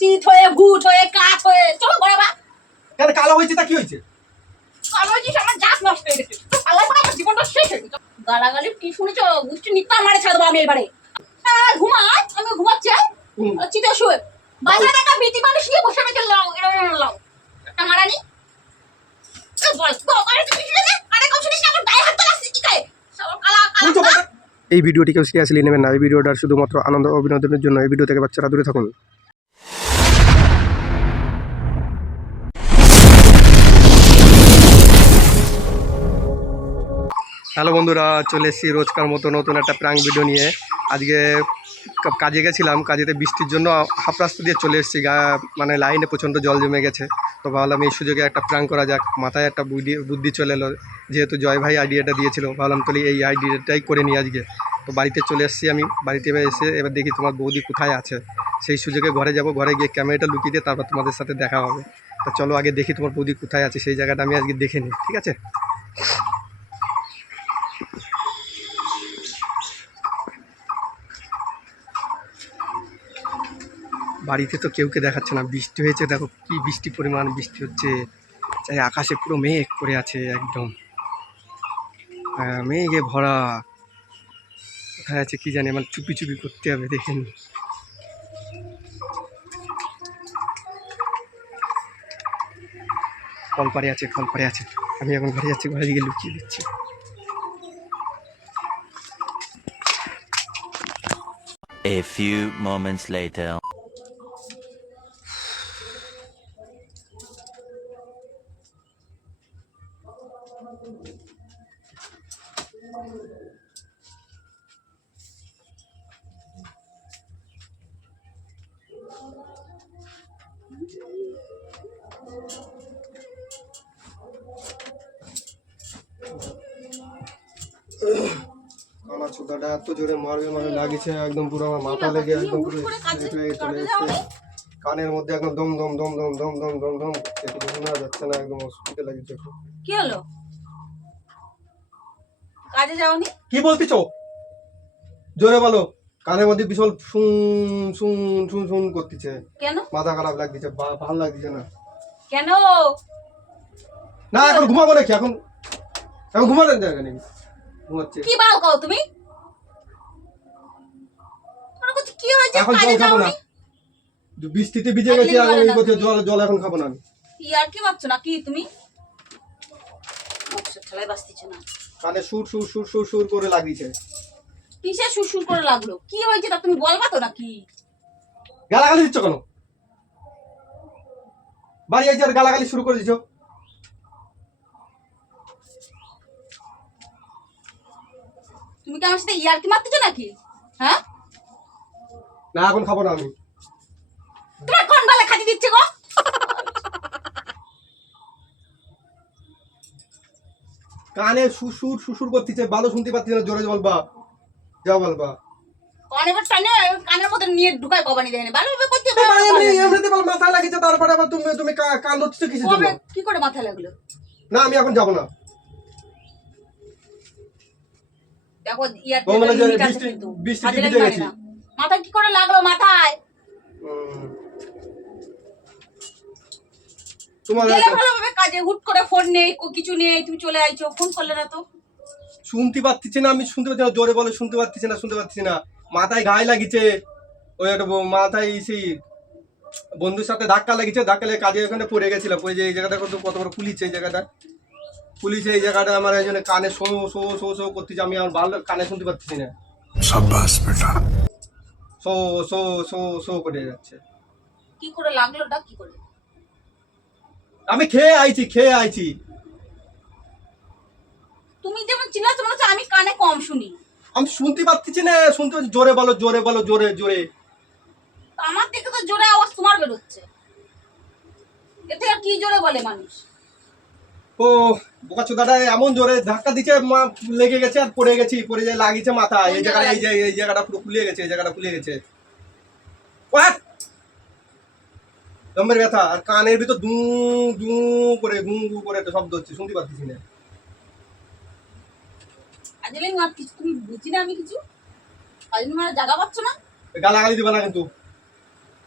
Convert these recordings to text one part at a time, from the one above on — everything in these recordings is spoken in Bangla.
চিত হয়ে ভূত হয়ে কাঠ হয়ে চলো বড়বা কেন কালো হয়েছে তা কি হয়েছে? কালো জিনিস আমার জাত নষ্ট হয়ে গেছে। আল্লাহ করে আমার জীবনটা শেষ হয়ে গেছে। গালাগালি কি শুনেছো? গুষ্টি নিত্য মারে ছাড় দেবো আমি এবারে। হ্যাঁ ঘুমাই আমি ঘুমাচ্ছি হুম। চিতে শুয়ে। বাজারে একটা বিটি মানুষ নিয়ে বসে রয়েছে লাও এরকম লাও। একটা মারানি? এই ভিডিওটি কেউ সিরিয়াসলি নেবেন না। এই ভিডিওটার শুধুমাত্র আনন্দ ও বিনোদনের জন্য এই ভিডিও থেকে বাচ্চারা দূরে থাকুন। হ্যালো বন্ধুরা, চলে এসেছি রোজকার মতো নতুন একটা প্রাঙ্ক ভিডিও নিয়ে। আজকে কাজে গেছিলাম, কাজেতে বৃষ্টির জন্য হাফ রাস্তা দিয়ে চলে এসেছি, গা মানে লাইনে প্রচণ্ড জল জমে গেছে। তো ভাবলাম এই সুযোগে একটা প্রাঙ্ক করা যাক, মাথায় একটা বুদ্ধি বুদ্ধি চলে এলো, যেহেতু জয় ভাই আইডিয়াটা দিয়েছিল। ভাবলাম তাহলে এই আইডিয়াটাই করে নিই আজকে। তো বাড়িতে চলে এসেছি আমি, বাড়িতে এসে এবার দেখি তোমার বৌদি কোথায় আছে। সেই সুযোগে ঘরে যাব, ঘরে গিয়ে ক্যামেরাটা লুকিয়ে দিয়ে তারপর তোমাদের সাথে দেখা হবে। তো চলো আগে দেখি তোমার বৌদি কোথায় আছে, সেই জায়গাটা আমি আজকে দেখে নিই, ঠিক আছে? বাড়িতে তো কেউকে দেখাচ্ছে না। বৃষ্টি হয়েছে দেখো কি বৃষ্টি পরিমাণ বৃষ্টি হচ্ছে। চাই আকাশে পুরো মেঘ করে আছে একদম। হ্যাঁ, মেঘে ভরা। কোথায় আছে কি জানি আমার চুপি চুপি করতে হবে দেখেন। কলপারে আছে কলপারে আছে। আমি এখন ঘরে যাচ্ছি ঘরে গিয়ে লুকিয়ে দিচ্ছি। A few moments later. জোরে মারবে মানে লাগিছে একদম পুরো আমার মাথা লেগে একদম পুরো চলে এসছে। কানের মধ্যে একদম দম দম দম দম দম দম দম দম একটু শোনা যাচ্ছে না একদম অসুবিধা লাগছে কি হলো? কাজে যাওনি? কি বলতেছ? জোরে বলো। কানের মধ্যে বিশাল শুন শুন শুন শুন করতেছে। কেন? মাথা খারাপ লাগতেছে ভালো লাগতেছে না। কেন? না এখন ঘুমাবো নাকি? এখন এখন ঘুমাতে জায়গা নেই ঘুমাচ্ছে। কি বাল কও তুমি? তোমার কাছে কি হয়েছে? এখন কাজে খাব না। যাওনি বৃষ্টিতে ভিজে গেছি বলে এই তুমি। জল জল এখন খাব না আমি। কি আর কি ভাবছ না? কি তুমি? ঠেলায় বাঁচতেছে না? কানে সুর সুর সুর সুর সুর করে লাগিয়েছে। কিসে সুরসুর করে লাগল? কি হয়েছে তা তুমি বলবা তো নাকি? গালাগালি দিচ্ছ কেন? বাড়ি এসে আর গালাগালি শুরু করে দিচ্ছ তুমি কি আমার সাথে ইয়ার্কি মারতেছো নাকি? হ্যাঁ? না এখন খাব না আমি। তোমার কোন বেলা খাতি দিচ্ছে গো? কানে সুসুর সুসুর করতেছে ভালো শুনতে পাচ্ছি না জোরে বলবা। যা বলবা। কানের টানে কানের মধ্যে নিয়ে ঢুকায় কবানি দেয় ভালোভাবে করতে তো ভাই, এমনি এমনিতে বল মাথায় লাগিয়েছে তারপরে আবার তুমি তুমি কান ধরছো কিসের কি করে লাগল? না আমি এখন যাব না। দেখো ইয়ার বৃষ্টি- বৃষ্টিতে ভিজে গেছি। মাথা কি করে লাগল মাথায়? কাজে হুট করে ফোন নেই কিছু নেই তুমি চলে ফোন করলে না শুনতে না আমি শুনতে জোরে বলে শুনতে না শুনতে পাচ্ছি না। মাথায় ওই একটা মাথায় সেই বন্ধুর সাথে ধাক্কা লাগিছে ধাক্কা লেগে কাজে ওখানে পড়ে গেছিলাম ওই যে এই জায়গাটা কত কত বড় পুলিশ এই জায়গাটা। পুলিশ এই জায়গাটা আমার জন্য কানে শো শো শো শো করতেছে আমি আমার ভালো কানে শুনতে পারতেছি না। শো শো শো শো করে যাচ্ছে। কি করে লাগল ডাক কি করে? আমি খেয়ে আইছি খেয়ে আইছি। তুমি যেমন চিল্লাচ্ছ মনে হচ্ছে আমি কানে কম শুনি। আমি শুনতে পাচ্ছি না শুনতে পাচ্ছি জোরে বলো জোরে বলো জোরে জোরে। আমার থেকে তো জোরে আওয়াজ তোমার বেরোচ্ছে। এতে আর কি জোরে বলে মানুষ? ও বোকা চোদাটা এমন জোরে ধাক্কা দিচ্ছে মা লেগে গেছে আর পড়ে গেছি পড়ে যায় লাগিয়েছে মাথা। এই জায়গাটা এই এই জায়গাটা পুরো ফুলে গেছে এই জায়গাটা ফুলে গেছে? দমের ব্যথা আর কানের ভিতর দু দু করে গু গু করে একটা শব্দ হচ্ছে শুনতে পাচ্ছি না। আজলে কিছু তুমি বুঝি না আমি কিছু? আজলে জায়গা পাচ্ছ না? গালাগালি দিবা না কিন্তু।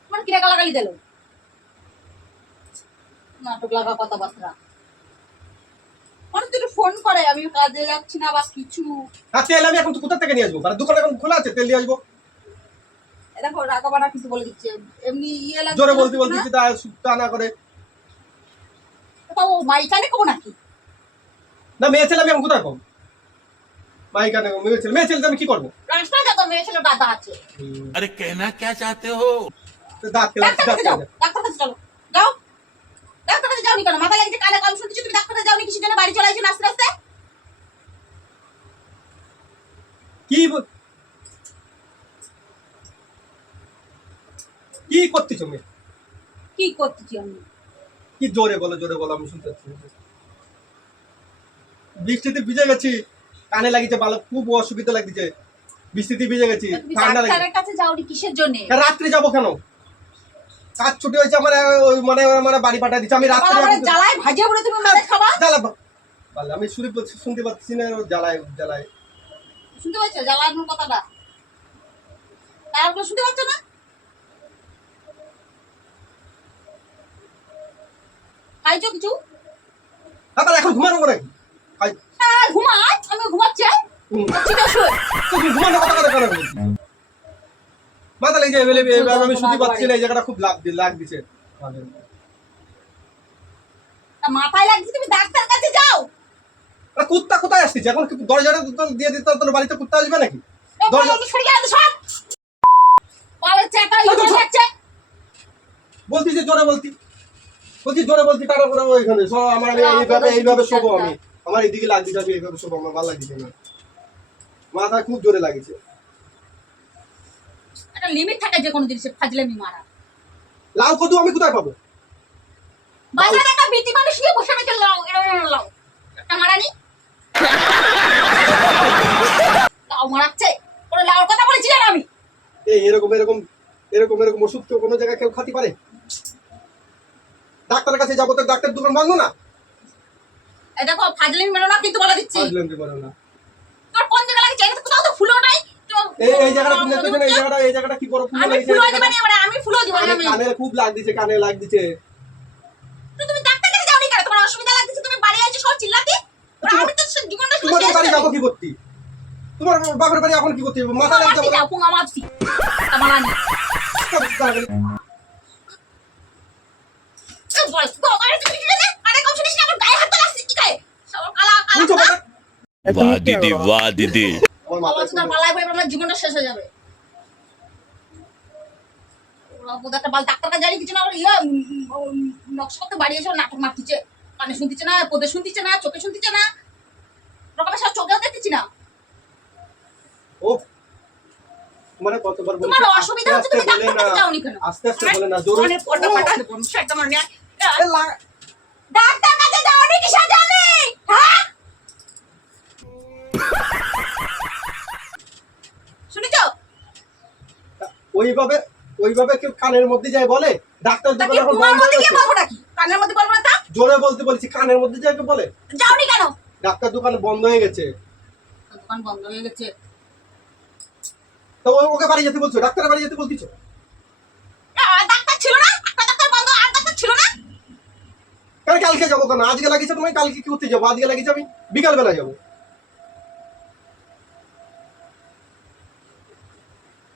তোমার কিরা গালাগালি দিল? নাটক লাগা কথাবার্তা ফোন করে আমি কাজে যাচ্ছি না বা কিছু। হ্যাঁ, এখন থেকে নিয়ে আসব? মানে খোলা আছে নিয়ে আসব? ইয়ে নাকি? না মেয়ে কোথায় মাইকানে মেয়ে ছেলে আমি কি করব? মেয়ে ছেলে দাদা আছে। আরে দাঁত কেলা ডাক্তার কাছে যাও ডাক্তার ডাক্তার কাছে কেন? মাথা কানে করতেছো মেয়ে কি করতেছি আমি? কি জোরে বলো জোরে বলো আমি শুনতে বৃষ্টিতে ভিজে গেছি কানে লাগিছে ভালো খুব অসুবিধা লাগছে। বৃষ্টিতে ভিজে গেছি ঠান্ডা কাছে যাওনি কিসের জন্য? রাত্রে যাব কেন? কাজ ছুটি হয়েছে আমার ওই মানে মানে বাড়ি পাঠা দিচ্ছে আমি রাত্রে জ্বালায় ভাজিয়ে পড়ে তুমি মাঝে খাবা? ভালো আমি শুনে শুনতে পাচ্ছি না জ্বালায় জ্বালায়। শুনতে পাচ্ছ? জ্বালানোর কথাটা? তারপরে শুনতে পাচ্ছ না? খাইছো কিছু আবার এখন ঘুমানো করে খাই- ঘুমাই আমি ঘুমাচ্ছি ঠিক আছে তুমি ঘুমানো কথা কথা কেন মাথা লেগে এবেলে- আমি শুনতে পাচ্ছি না এই জায়গাটা খুব লাগ লাগ দিছে। মাথায় লাগছে তুমি ডাক্তার কাছে যাও। কুত্তা কোথায় আসছে এখন কি দরজাটা দিয়ে দিতে তোর বাড়িতে কুত্তা আসবে নাকি? দরজা- সরে গেলে সব যে জোরে বলতি। বলছি জোরে বলতি তার উপরে ওইখানে সব আমার এইভাবে এইভাবে শোবো আমি। আমার এইদিকে লাগছে যাবে এইভাবে শোবো আমার ভালো লাগছে না। মাথা খুব জোরে লাগিছে। একটা লিমিট থাকে যে কোনো জিনিসের ফাজলামি মারা। লাউ কদু আমি কোথায় পাবো? বাজারে একটা বিটি মানুষ নিয়ে বসে রয়েছে লাউ এরকম লাউ। একটা মারানি লাউ মারাচ্ছে? ওরা লাউর কথা বলেছি জানো আমি। এই এরকম এরকম এরকম এরকম ওষুধ কেউ কোনো জায়গায় কেউ খাতে পারে? ডাক্তারের কাছে যাব তো ডাক্তার দোকান ভাঙবো না? এই দেখো ফাজলামি মেরো না কিন্তু বলে দিচ্ছি। কি পারে না। তোর কোন জায়গা এটা তো কোথাও তো ফুলও নাই। এই এই জায়গাটা দেখতেছো না এই জায়গাটা এই জায়গাটা কি বড় ফুল আমি লাগিছে ফুলও দিবানি এবারে আমি ফুলও দিবানি আমি। কানে খুব লাগ দিছে কানে লাগ দিছে তো তুমি ডাক্তার কাছে যাওনি কেন? তোমার অসুবিধা লাগছে তুমি বাড়ি আছো সব চিল্লাতে? আমি তো জীবনটা তোমাদের শেষ বাড়ি যাব কি করতে? তোমার বাপের বাড়ি এখন কি করতে? মাথা লাগে মারছি যাও পুঙ্গা মারছি মারানি এই বল গো আরে তুমি কি জানে আরে কম শুনিস না আমার গায়ে সুন্দর পালাই বই আমার জীবনটা শেষ হয়ে যাবে। একটা বাল ডাক্তার জানি কিছু না ওরা ইয়ে নকশ করতে বাড়ি এসে নাটক মারতিছে। কানে শুনতিছে না পদে শুনতিছে না চোখে শুনতিছে না। রকমের সব চোখেও দেখতেছি না। ও তোমার কতবার তোমার অসুবিধা হচ্ছে তুমি ডাক্তার কাছে যাওনি কেন? আস্তে আস্তে বলে না জোরে ডাক্তার কাছে যাওনি কিসের জানি হ্যাঁ শুনেছো? ওইভাবে ওইভাবে কেউ কানের মধ্যে যায় বলে? ডাক্তার তাকে এখন কুয়ার মধ্যে বলব নাকি? কানের মধ্যে বলব না তা? জোরে বলতে বলছি কানের মধ্যে যায় কেউ বলে? যাওনি কেন? ডাক্তার দোকান বন্ধ হয়ে গেছে। দোকান বন্ধ হয়ে গেছে। তো ও- ওকে বাড়ি যেতে বলছো? ডাক্তারের বাড়ি যেতে বলতিছো? কালকে যাব কেন? আজকে লাগিয়েছে তোমায় কালকে কি করতে যাব? আজকে লাগিয়েছে আমি বিকাল বেলা যাব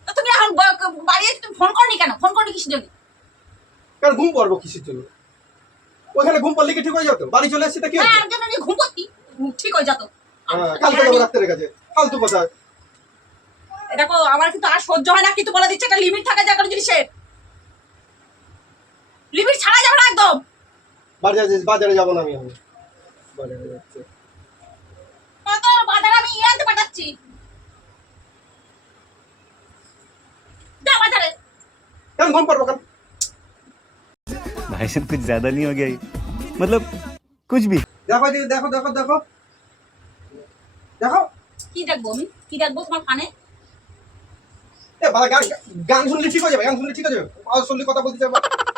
তুমি এখন বাড়ি তুমি ফোন করনি কেন? ফোন করনি কিসের জন্য? কারণ ঘুম পারব কিসের জন্য? ওইখানে ঘুম পারলে কি ঠিক হয়ে যেত? বাড়ি চলে তা কি হ্যাঁ একজন ঘুম ঠিক হয়ে যেত। হ্যাঁ, কালকে যাব ডাক্তারের কাছে ফালতু কথা। এটা দেখো আমার কিন্তু আর সহ্য হয় না কিন্তু বলে দিচ্ছে একটা লিমিট থাকে জিনিসের। লিমিট ছাড়া যাবে না একদম। বাজারে বাজারে যাবো না আমি এখন বাজারে যাচ্ছে কত বাজার আমি ইয়ে আনতে পাঠাচ্ছি যা বাজারে কেন ঘুম পারবো কেন भाई साहब कुछ ज्यादा नहीं हो गया ये? मतलब कुछ भी দেখো দিদি, দেখো দেখো দেখো দেখো কি দেখবো আমি কি দেখবো তোমার কানে এ বাবা গান গান শুনলে ঠিক হয়ে যাবে গান শুনলে ঠিক হয়ে যাবে আওয়াজ শুনলে কথা বলতে যাবো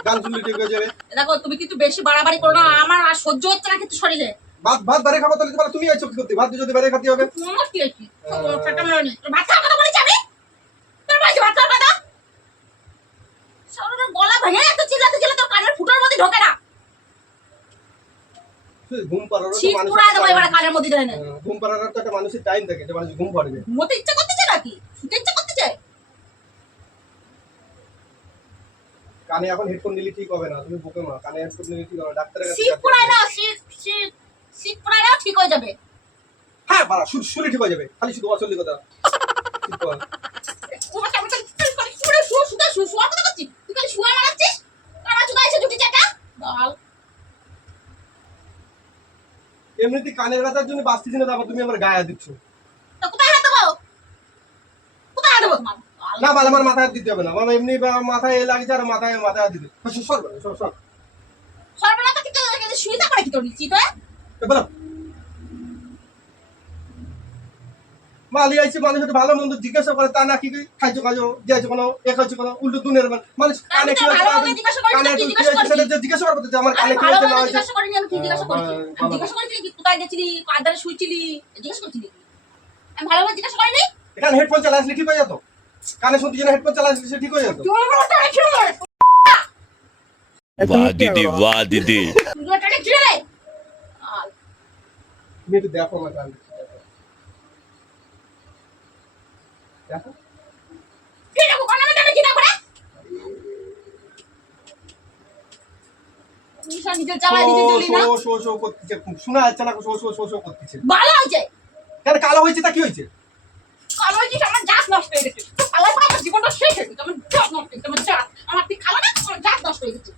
গান শুনলে ঠিক হয়ে যাবে। দেখো তুমি কিন্তু বেশি বাড়াবাড়ি করো না আমার আর সহ্য হচ্ছে না কিন্তু শরীরে। ভাত ভাত বাড়ি খাব তাহলে তোমার তুমি আইছো কি করতে? ভাত যদি বাড়ি খাতে হবে। আমার কি হয়েছে সেটা নেই ভাত খাওয়ার কথা বলেছি আমি? তোর বলেছি ভাত খাওয়ার কথা? সরো গলা ভেঙে এত চিল্লাতে চিল্লাতে তোর কানের ফুটোর মধ্যে ঢোকে না। ঘুম পাড়ারও তো দেবো এবারে কানের মধ্যে দেয় না। হ্যাঁ, ঘুম পাড়ানোর তো একটা মানুষের টাইম থাকে যে মানুষ ঘুম পাড়বে। মতে ইচ্ছা করতেছে নাকি? শুতে ইচ্ছা করতেছে কানে এখন হেডফোন নিলে ঠিক হবে না তুমি বুকে মা কানে হেডফোন নিলে ঠিক হবে ডাক্তারের কাছে শীত পুরাই হবে। না শীত শীত শীত পুরাই না ঠিক হয়ে যাবে। হ্যাঁ বাড়া শুরু শুরু ঠিক হয়ে যাবে খালি শুধু অচল্লি কথা। ঠিক এমনিতে কানের ব্যথার জন্য বাঁচতেছি না তারপর তুমি আমার গায়ে দিচ্ছ। কোথায় হাত দেবো তোমার বল। না বলে আমার মাথায় দিতে হবে না। আমার এমনি মাথায় এ লাগছে আর মাথায় মাথায় হাত দিতে সর, সর সর সর সর সর্বনাশ কি তোর শুয়ে থাকবে কি তোর নিচ্ছি বলো। মালি আইছে মানুষ একটু ভালো মন্দ জিজ্ঞাসা করে তা না কি কি খাইছো খাইছো দিয়েছ কোনো এ খাইছো কোনো উল্টো দুনের মানুষ। কানে কি জিজ্ঞাসা কানে কি কি করব তো আমার কানে কি হয়েছে না জিজ্ঞাসা করিনি আমি কি জিজ্ঞাসা করেছি? হ্যাঁ, আমি জিজ্ঞাসা করেছিলি কি কোথায় গেছিলি কার ধারে জিজ্ঞাসা করছিলি? আমি ভালো মন্দ জিজ্ঞাসা করিনি? এখানে হেডফোন চালা আসলে ঠিক হয়ে যেত কানে শুনতে গেলে হেডফোন সে ঠিক হয়ে যেত। বাহ দিদি বাহ দিদি। শোনা শো শো শো শো করতেছে। ভালো হয়েছে। কালো হয়েছে তা কি হয়েছে? কালো হয়েছে আমার গাছ নষ্ট হয়ে গেছে। আল্লাহ করে আমার জীবনটা শেষ হয়ে গেছে। আমার নষ্ট আমার জাত আমার তুই খালা না আমার জাত নষ্ট হয়ে গেছে।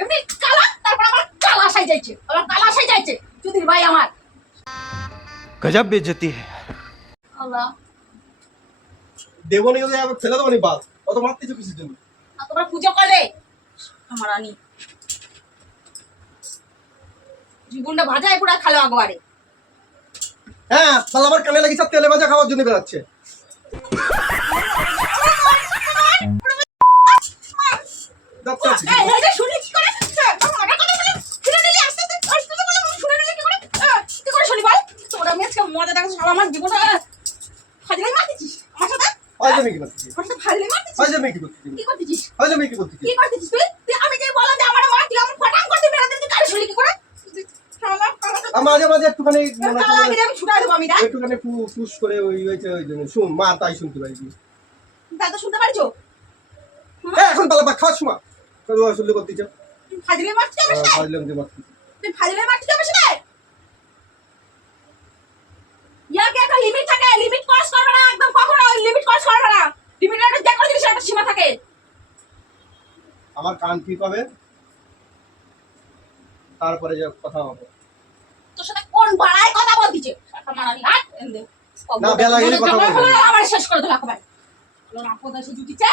এমনি কালা তারপর আমার কালা আসাই যাইছে আমার আসাই যাইছে ভাই আমার। গজব বেজতি আল্লাহ। দেবনি যদি আমি ফেলে দেবনি বাদ অত মারতেছো কিছু তুমি তোমার পুজো করে আমার আনি জীবনটা ভাজায় পুরা খালো আগবারে হ্যাঁ তাহলে আমার কানে লাগিছে তেলে ভাজা খাওয়ার জন্য বেড়াচ্ছে। মজা দেখাচ্ছিস, আর আমার জীবনটা, আহ, ফাজলামি মারতেছিস? আমার সাথে? ফাজলামি কি করতেছি আমার সাথে ফাজলামি মারতেছিস? ফাজলামি কি করতেছি কি করতেছিস? ফাজলামি কি করতেছি কি করতেছিস তুই? তুই আমি যেই বললাম যে আমার মার, তুই আমার ফটাং করতে বেরোতে, তুই কারে শুনলি কি করে? মাঝে মাঝে একটুখানি আমি ছুটাই দেবো আমি। একটুখানি ফুস করে ওই হয়েছে ওই জন্য শুন মা তাই শুনতে পারি তো শুনতে পারছ? হ্যাঁ এখন পালা খাওয়ার সময় শুনলে করতেছ তুই ফাজলামি মারছিস আমার সাথে? ফাজলাম যে মারতেছি তুই ফাজলামি মারছিস আমার সাথে? ইয়াকে একটা লিমিট থাকে? লিমিট ক্রস করবে না একদম কখনো? লিমিট ক্রস করবে না। লিমিটের একটা যে কোনো জিনিসের একটা সীমা থাকে। আমার কান তারপরে যে কথা হবে। তোর সাথে কোন ভাড়ায় কথা বলতিছে? না, বেলা গেলে কথা বলব। আমার শেষ করে দিল একেবারে। জুটিছে?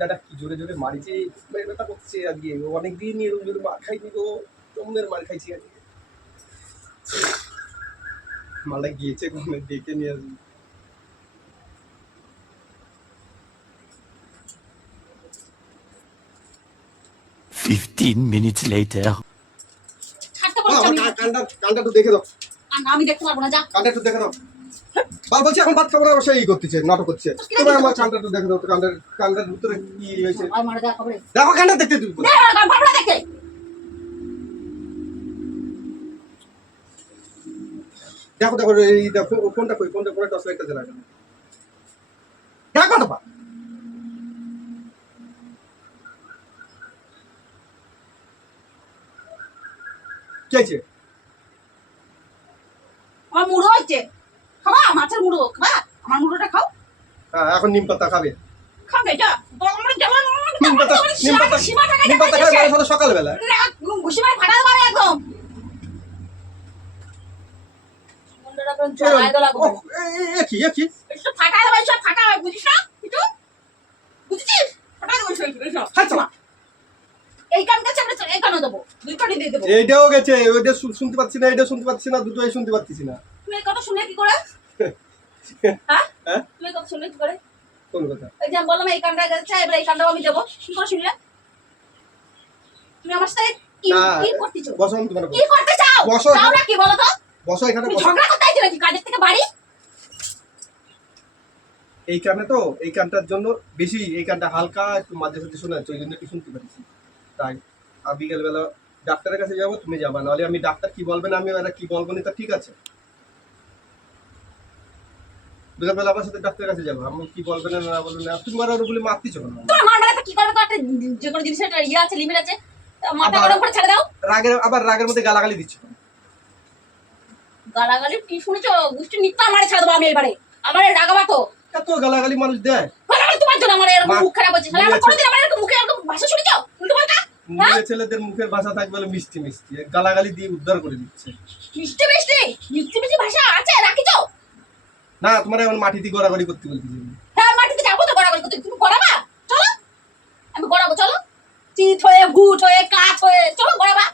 দাদা কি জোরে জোরে মারিছে? মেরে ব্যথা করছে আজকে অনেকদিন এরকম জোরে মার খাইনি তো তোমদের মার খাইছি আজকে মালটা গিয়েছে কোনে দেখে নিয়ে আসবি। Fifteen minutes later. কানটা কানটা একটু দেখে দাও। আমি দেখতে পারব না যা। কানটা একটু দেখে দাও। বাল বলছি এখন ভাত খাব না সেই করতেছে নাটক করছে তোমার আমার কানটা দেখে দাও তো কানটার কানটার ভিতরে কি হয়েছে? দেখো কানটা দেখতে তুমি। দেখে দেখো এই দেখো কোনটা কই কোনটা কোনটা টস লাইটটা জ্বালা দেখো তো বা কি হয়েছে? আমার মুড়ো হচ্ছে খাবা মাছের মুড়ো খাবা আমার মুড়োটা খাও। হ্যাঁ, এখন নিম পাতা খাবে। খাবে আমার যেমন নিম পাতা নিম পাতা নিম পাতা সকালবেলা। ঘুষি মারে ফাটা দেবো একদম। ফাটা দেবো ফাটা বুঝিস না? বুঝেছিস? ফাটা দেবো। এইটাও গেছে ওইটা শুনতে পাচ্ছি না এটা শুনতে পাচ্ছি না দুটোই শুনতে পাচ্ছি না। তুমি এই কথা শুনলে কি করে? হ্যাঁ? হ্যাঁ? তুমি এই কথা শুনলে কি করে? কোন কথা? এই যে আমি বললাম এই কানটা গেছে এবার এই কানটাও আমি দেবো। কি করে শুনলে? তুমি আমার সাথে কি না কি করতেছো বসো আমি তোমার কি করতে চাও? বসো চাও না কি বলো তো বসো এখানে বসো। ঝগড়া করতে আইছো নাকি কাজের থেকে বাড়ি? এই কারণে তো এই কানটার জন্য বেশি এই কানটা হালকা একটু মাঝে সাথে শোনা যাচ্ছে ওই জন্য একটু শুনতে পাচ্ছি। তাই আর বিকেলবেলা ডাক্তারের কাছে যাব তুমি যাবা নাহলে আমি ডাক্তার কি বলবেন আমি কি বলব না তা ঠিক আছে। আমার সাথে ডাক্তারের কাছে যাব। আমি কি বলবেন না বলবেন না। তুমি আর মারতেছো কেন কি করবে? তো একটা যে কোনো জিনিসের একটা ইয়ে আছে লিমিট আছে। মাথা গরম করে ছেড়ে দাও। রাগের আবার রাগের মধ্যে গালাগালি দিচ্ছ গালাগালি? কি শুনেছো? গুষ্টি নিত্য আমারে ছেড়ে দেবো আমি এবারে। আমারে রাগাবা তো। এত গালাগালি মানুষ দেয়। গালাগালি তোমার জন্য আমার এরকম মুখ খারাপ হচ্ছে। তাহলে আমার কোনোদিন আমার এরকম মুখে এরকম ভাষা শুনেছো? উল্টো পাল্টা? হ্যাঁ? মেয়ে ছেলেদের মুখের ভাষা থাকবে বলে মিষ্টি মিষ্টি। গালাগালি দিয়ে উদ্ধার করে দিচ্ছে। মিষ্টি মিষ্টি? মিষ্টি মিষ্টি ভাষা আছে রাখিছো? না তোমার এখন মাটিতে গড়াগড়ি করতে বলতেছি আমি। হ্যাঁ মাটিতে যাব তো গড়াগড়ি করতে। তুমি গড়াবা? চলো। আমি গড়াবো চলো। চিত হয়ে ভূত হয়ে কাঠ হয়ে চলো গড়াবা।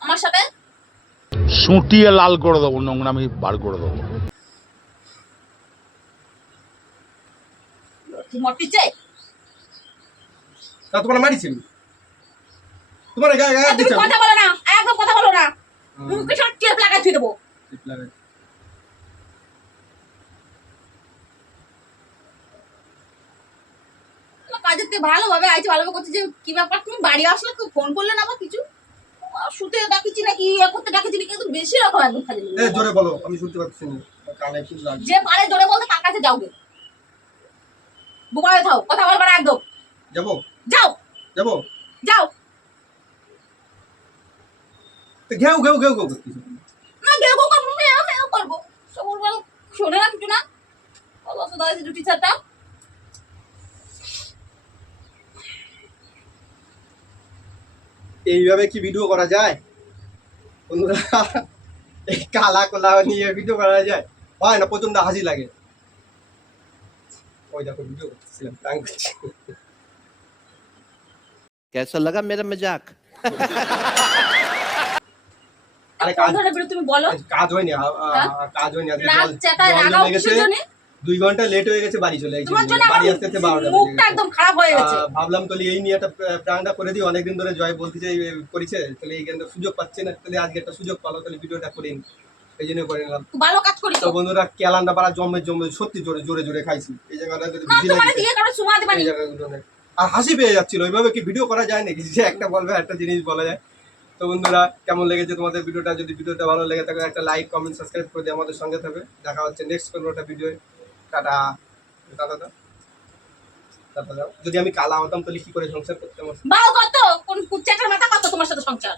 আমার সাথে। সুটিয়ে লাল করে দেবো নোংরামি বার করে দেবো। মরতে চাই? তা তোমার মারিছি তোমার গায়ে গায়ে তুমি কথা বলো না। একদম কথা বলো না। মুখে সব টেপ লাগাই দেবো। তোমার কাজের থেকে ভালোভাবে আইছি ভালোভাবে করছি যে কি ব্যাপার তুমি বাড়ি আসলে তো ফোন করলে না বা কিছু? শুতে ডাকিছি নাকি ইয়ে করতে ডাকিছি নাকি কিন্তু বেশি রকম একদম কাজে এ জোরে বলো আমি শুনতে পাচ্ছি না। কানে খুব লাগছে। যে পারে জোরে বলতে তার কাছে যাও গে। বুবাই থাও কথা বলবার না একদম। যাব? যাও। যাব? যাও। তো ঘেউ ঘেউ ঘেউ ঘেউ না গেও গো করব মেও মেও করব। সবর বল শোনে না কিছু না। বলো তো দাদা দুটি চারটা এইভাবে কি ভিডিও করা যায় বন্ধুরা এই কালা কোলা নিয়ে ভিডিও করা যায় হয় না প্রচন্ড হাসি লাগে ওই দেখো ভিডিও করতেছিলাম প্রাঙ্ক করছি कैसा लगा मेरा मजाक আরে কোন কাজ ধরনের ভিডিও তুমি বলো কাজ হয়নি আ- আ- হ্যাঁ? কাজ হয়নি আজকে রাত জল- চেকায় জল রাগাও জমে গেছে কিসের জন্য দুই ঘণ্টা লেট হয়ে গেছে বাড়ি চলে তোমার জন্য বাড়ি আসতে আসতে বারোটা মুখটা একদম খারাপ হয়ে গেছে। ভাবলাম তাহলে এই নিয়ে একটা প্রাণটা করে দিই অনেকদিন ধরে জয় বলতে চাই করেছে তাহলে এই একটা সুযোগ পাচ্ছে না তাহলে আজকে একটা সুযোগ পালো তাহলে ভিডিওটা করে নিই। এই জন্য করে নিলাম। ভালো কাজ করিস তো বন্ধুরা কেলানটা পাড়া জমে জমে সত্যি জোরে জোরে জোরে খাইছি। এই জায়গাটা যদি লাগে কারও। আর হাসি পেয়ে যাচ্ছিল ওইভাবে কি ভিডিও করা যায় নাকি? যে একটা বলবে একটা জিনিস বলা যায়। তো বন্ধুরা কেমন লেগেছে তোমাদের ভিডিওটা যদি ভিডিওটা ভালো লেগে থাকে একটা লাইক কমেন্ট সাবস্ক্রাইব করে দিয়ে আমাদের সঙ্গে থাকবে। দেখা হচ্ছে নেক্সট কোনো একটা ভিডিও টাটা টাটা দাও। টাটা দাও। যদি আমি কালা হতাম তাহলে কি করে সংসার করতাম? বাবা কত? কোন কুচ্চাটার মাথা কত তোমার সাথে সংসার?